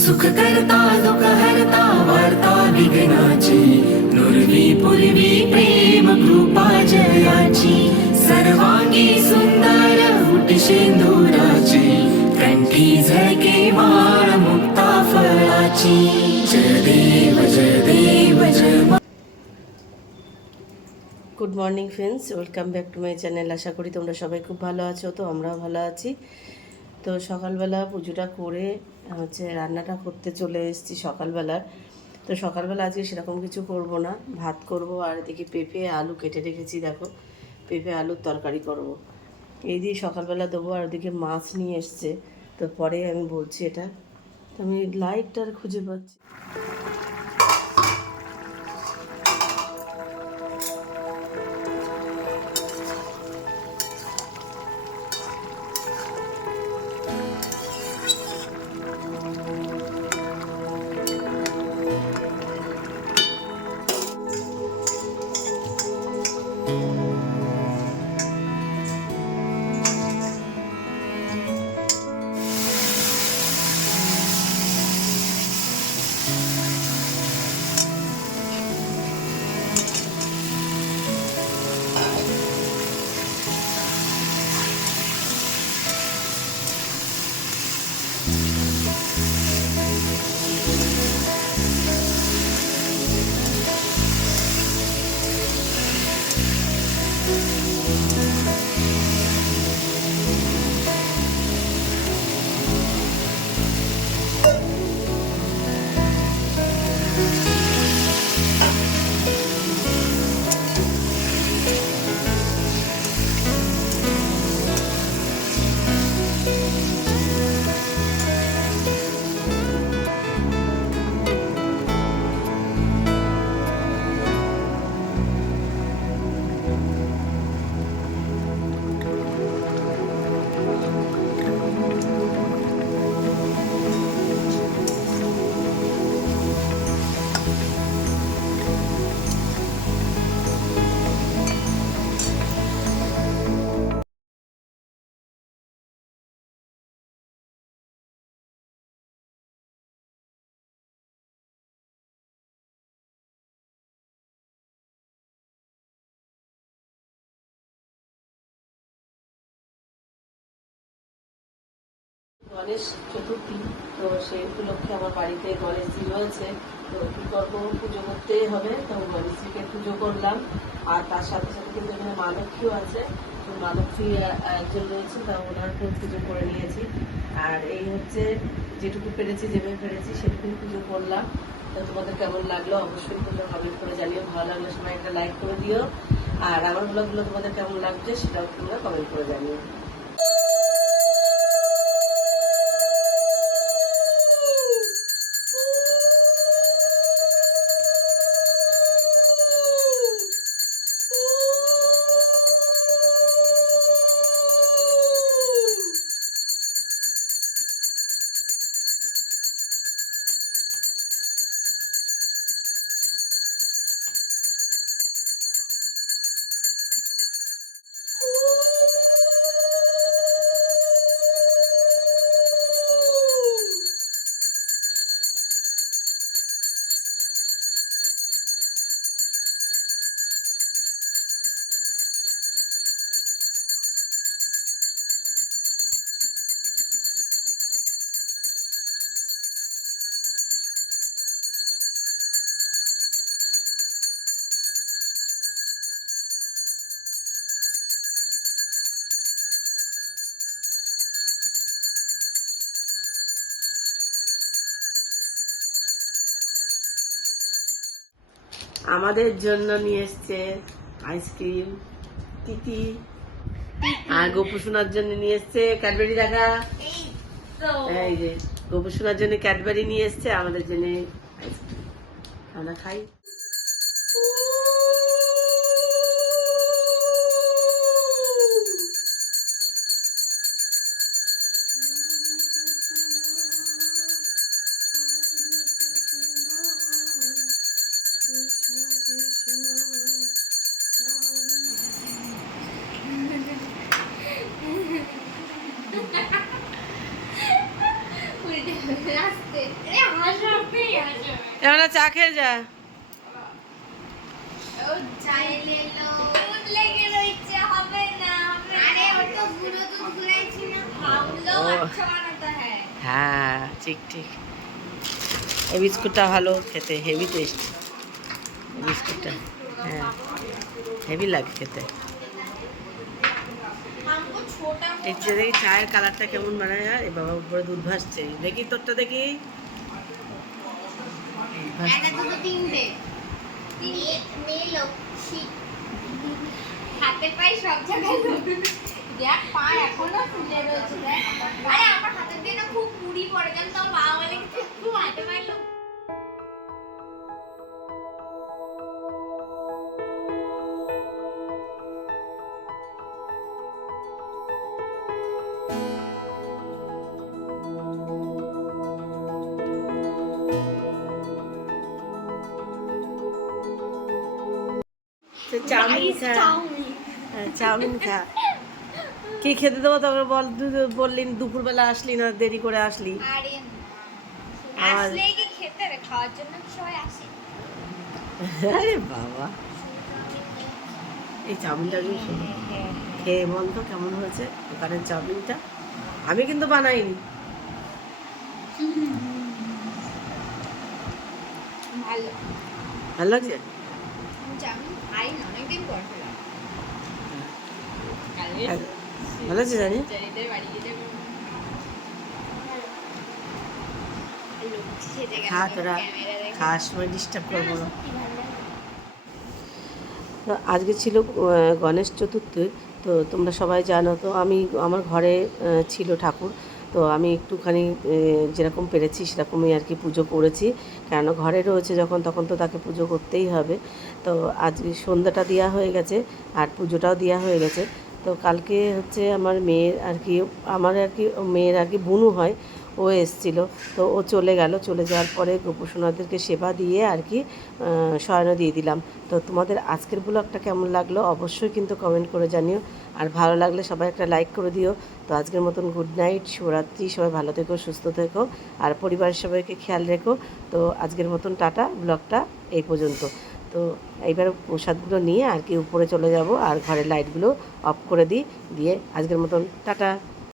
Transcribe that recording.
सुख करता दुःख हरता वार्ता विघ्नाची नुरवी पूर्वी प्रेम कृपा जयाची सर्वांगी सुंदर हुटी सिंदुराची कंठी झळके माळ मुक्ता फळाची जय देव जय देव जय मा। Good morning friends, welcome back to my channel. আশা করি তোমরা সবাই খুব ভালো আছো। তো আমরাও ভালো আছি। তো সকালবেলা পুজোটা করে রান্নাটা করতে চলে এসেছি সকালবেলার। তো সকালবেলা আজকে সেরকম কিছু করব না, ভাত করব আর এদিকে পেঁপে আলু কেটে রেখেছি। দেখো, পেঁপে আলুর তরকারি করব, এই দিয়ে সকালবেলা দেবো। আর ওদিকে মাছ নিয়ে এসছে, তো পরে আমি বলছি এটা। তো আমি লাইটটা আর খুঁজে পাচ্ছি। গণেশ চতুর্থী, তো সেই উপলক্ষে আমার বাড়িতে গণেশজি রয়েছে। তো কি করবো, পুজো করতে হবে, তো গণেশজিকে পুজো করলাম। আর তার সাথে সাথে কিন্তু এখানে মা লক্ষ্মীও আছে, তো মা লক্ষ্মী একজন রয়েছে, তা ওনার পুজো করে নিয়েছি। আর এই হচ্ছে যেটুকু পেরেছি, যেভাবে পেরেছি সেটুকুই পুজো করলাম। তো তোমাদের কেমন লাগলো অবশ্যই তোমরা কমেন্ট করে জানিও। ভালো লাগলে সবাই একটা লাইক করে দিও। আর আমার ব্লগগুলো তোমাদের কেমন লাগছে সেটাও তোমরা কমেন্ট করে জানিও। আমাদের জন্য নিয়ে এসছে আইসক্রিম তিতি, আর গোপুসোনার জন্য নিয়ে এসছে ক্যাডবেরি। দেখা, এই যে গোপুসোনার জন্য ক্যাডবেরি নিয়ে এসছে, আমাদের জন্য আইসক্রিম। আমরা খাই। এবার চা খেয়ে যা। হ্যাঁ ঠিক ঠিক। এই বিস্কুটটা ভালো খেতে, হেভি টেস্ট এই বিস্কুটটা। হ্যাঁ হেভি লাগে খেতে। দেখছি দেখি চায়ের কালারটা কেমন বানায়। আর এ বাবা উপরে দুধ ভাসছে, দেখি তোরটা দেখি। হাতের পায়ে সব জায়গায় দেখ, পা এখনো ফুলে রয়েছে। আরে আমার হাতের দিয়ে না খুব মুড়ি পড়ে, জানো তো, মা বলে খুব হাতে পায়ে লোক। চাউমিন খা, চাউমিন খা। কি খেতে দেবো তোকে বল? বললি দুপুরবেলা আসলি না, দেরি করে আসলি। আরে আর আসলে কি খেতে রে, খাওয়ার জন্য সবাই আসে। আরে বাবা, এই চাউমিনটা খেয়ে বল তো কেমন হয়েছে দোকানের চাউমিনটা। আমি কিন্তু বানাইনি। ভালো ভালো লাগছে? চাউমিন খাই না অনেকদিন পর খেলাম। ভালো আছে জানি। খা তোরা, খাওয়ার সময় ডিস্টার্ব করবো না। তো আজকে ছিল গণেশ চতুর্থী। তো তোমরা সবাই জানো, তো আমি আমার ঘরে ছিল ঠাকুর। তো আমি একটুখানি যেরকম পেরেছি সেরকমই আর কি পুজো করেছি। কেন ঘরে রয়েছে যখন, তখন তো তাকে পুজো করতেই হবে। তো আজকে সন্ধ্যাটা দেওয়া হয়ে গেছে আর পুজোটাও দেওয়া হয়ে গেছে। তো কালকে হচ্ছে আমার মেয়ের আর কি, আমার আর কি মেয়ের আর কি বুনু হয়, ও এসছিল। তো ও চলে গেল, চলে যাওয়ার পরে গোপুসোনাদেরকে সেবা দিয়ে আর কি শয়নও দিয়ে দিলাম। তো তোমাদের আজকের ব্লগটা কেমন লাগলো অবশ্যই কিন্তু কমেন্ট করে জানিও। আর ভালো লাগলে সবাই একটা লাইক করে দিও। তো আজকের মতন গুড নাইট, শুভরাত্রি। সবাই ভালো থেকো, সুস্থ থেকো, আর পরিবারের সবাইকে খেয়াল রেখো। তো আজকের মতন টাটা, ব্লগটা এই পর্যন্ত। তো এইবার প্রসাদগুলো নিয়ে আর কি উপরে চলে যাব, আর ঘরের লাইটগুলো অফ করে দিই, দিয়ে আজকের মতন টাটা।